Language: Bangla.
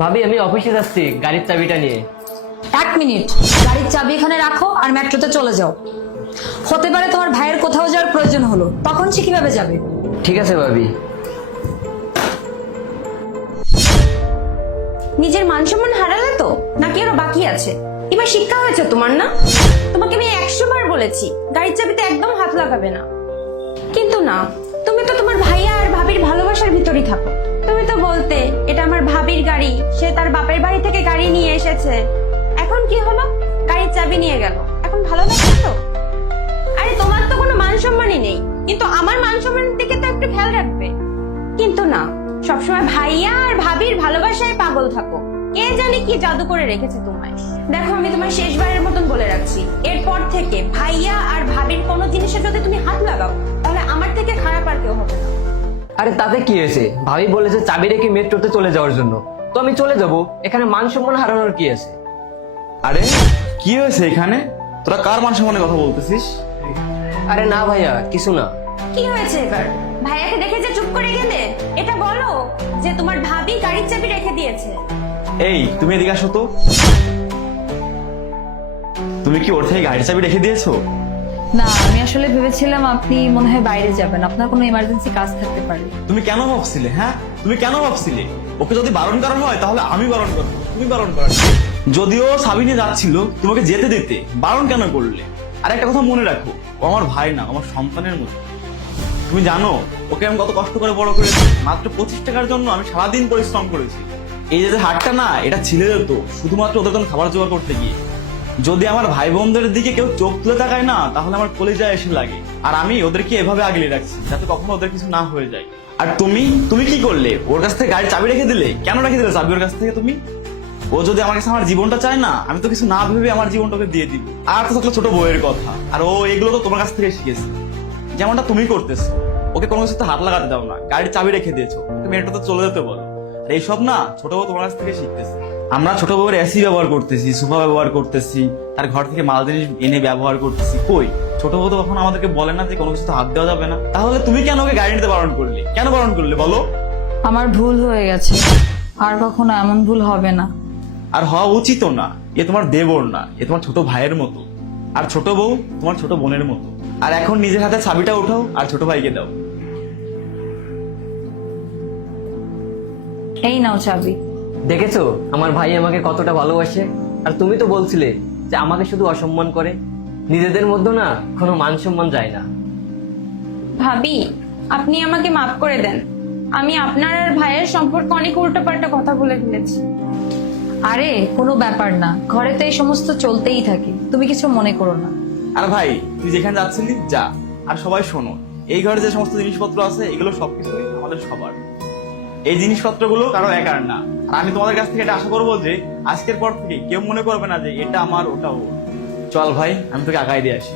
ভাবি আমি অফিসে যাচ্ছি গাড়ির চাবিটা নিয়ে। 1 মিনিট, গাড়ির চাবি এখানে রাখো আর মেট্রোতে চলে যাও। হতে পারে তোমার ভাইয়ের কোথাও যাওয়ার প্রয়োজন হলো, তখন সে কিভাবে যাবে? ঠিক আছে ভাবি। নিজের মান সম্মান হারালে তো নাকি আরো বাকি আছে? এবার শিক্ষা হয়েছে তোমার না? তোমাকে আমি 100 বার বলেছি গাড়ির চাবিতে একদম হাত লাগাবে না, কিন্তু না, তুমি তো তোমার ভাইয়া আর ভাবির ভালোবাসার ভিতরই থাকো। তুমি তো বলতে এটা আমার ভাবির গাড়ি, সে তার বাপের বাড়ি থেকে গাড়ি নিয়ে এসেছে। এখন কি হলো? গাড়ির চাবি নিয়ে গেল, এখন ভালো লাগছে তো? আরে তোমার তো কোনো মান সম্মানই নেই, কিন্তু আমার মান সম্মানের দিকে তো একটু খেয়াল রাখবে। কিন্তু না, সবসময় ভাইয়া আর ভাবির ভালোবাসায় পাগল থাকো। কে জানে কি জাদু করে রেখেছে তোমায়। দেখো আমি তোমার শেষবারের মতন বলে রাখছি, এরপর থেকে ভাইয়া আর ভাবির কোনো জিনিসে যদি তুমি হাত লাগাও তাহলে আমার থেকে খারাপ আর কেউ হবে না। আরে তাতে কি হয়েছে? ভাবি বলেছে চাবি রেখে মেট্রোতে চলে যাওয়ার জন্য, তো আমি চলে যাব। এখানে মান সম্মান হারানোর কি আছে? আরে কি হয়েছে এখানে? তোরা কার মান সম্মানের কথা বলতেছিস? আরে না ভাইয়া, কিছু না। কি হয়েছে এবার? ভাইয়াকে দেখে যে চুপ করে গেলে? এটা বলো যে তোমার ভাবি গাড়ির চাবি রেখে দিয়েছে। এই তুমি এদিকে আসো তো। তুমি কি ওর থেকে গাড়ির চাবি রেখে দিয়েছো? না, আমি আসলে ভেবেছিলাম আপনি মনে হয় বাইরে যাবেন, আপনার কোনো ইমার্জেন্সি কাজ থাকতে পারে। তুমি কেন ভাবছিলে? হ্যাঁ, তুমি কেন ভাবছিলে? ওকে যদি বারণ করা হয় তাহলে আমি বারণ করবো, তুমি বারণ করা। যদিও সাবিনে যাচ্ছিল, তোমাকে যেতে দিতে বারণ কেন করলে? আর একটা কথা মনে রাখো, ও আমার ভাই না, আমার সন্তানের মতো। তুমি জানো ওকে আমি কত কষ্ট করে বড় করেছি। মাত্র 25 টাকার জন্য আমি সারাদিন পরিশ্রম করেছি। এই যে হাটটা না, এটা ছিলে যেত শুধুমাত্র ওদের জন্য খাবার জোগাড় করতে গিয়ে। যদি আমার ভাই বোনদের দিকে কেউ চোখ তুলে তাকায় না, তাহলে আমার কলিজা এসে লাগে। আর আমি ওদেরকে এভাবে আগলে রাখছি যাতে কখনো ওদের কিছু না হয়ে যায়। আর তুমি কি করলে? ওর কাছ থেকে গাড়ির চাবি রেখে দিলে। কেন রেখে দিলে চাবি ওর কাছ থেকে তুমি? ও যদি আমার কাছে আমার জীবনটা চায় না, আমি তো কিছু না ভেবে আমার জীবনটাকে দিয়ে দিব। আর তো থাকলো ছোট বউয়ের কথা, আর ও এগুলো তো তোমার কাছ থেকে শিখেছে, যেমনটা তুমি করতেছো। ওকে কোনো কিছুতে হাত লাগাতে দাও না, গাড়ির চাবি রেখে দিয়েছো, ওকে মেয়েটাতে চলে যেতে বলো। আর এইসব না ছোট বউ তোমার কাছ থেকে শিখতেছে। আমরা ছোট বউয়ের এসি ব্যবহার করতেছি, সোফা ব্যবহার করতেছি, তার ঘর থেকে মাল জিনিস এনে ব্যবহার করতেছি। কই ছোট বউ তো কখনো আমাদেরকে বলে না যে কোনো কিছুতে হাত দেওয়া যাবে না। তাহলে তুমি কেন ওকে গাড়ি নিতে বারণ করলে? কেন বারণ করলে বলো? আমার ভুল হয়ে গেছে, আর কখনো এমন ভুল হবে না। আর হওয়া উচিত না। এ তোমার দেবর না, এ তোমার ছোট ভাইয়ের মতো। আর ছোট বউ তোমার ছোট বোনের মতো। আর এখন নিজের হাতে চাবিটা উঠাও আর ছোট ভাইকে দাও। এই নাও চাবি। দেখেছো আমার ভাই আমাকে কতটা ভালোবাসে? আর তুমি তো বলছিলে যে আমাকে শুধু অসম্মান করে। নিজেদের মধ্যে না কোনো মান সম্মান যায় না। ভাবি, আপনি আমাকে মাফ করে দেন। আমি আপনার আর ভাইয়ের সম্পর্কে অনেক উল্টোপাল্টা কথা বলে ফেলেছি। আরে কোনো ব্যাপার না, ঘরে তো এই সমস্ত চলতেই থাকে, তুমি কিছু মনে করো না। আর ভাই তুই যেখানে যাচ্ছিলি যা। আর সবাই শোনো, এই ঘরে যে সমস্ত জিনিসপত্র আছে এগুলো সবকিছুই আমাদের সবার। এই জিনিসপত্রগুলো কারো একার না। আর আমি তোমাদের কাছ থেকে এটা আশা করবো যে আজকের পর থেকে কেউ মনে করবে না যে এটা আমার ওটা ওর। চল ভাই, আমি তোকে আগায় দিয়ে আসি।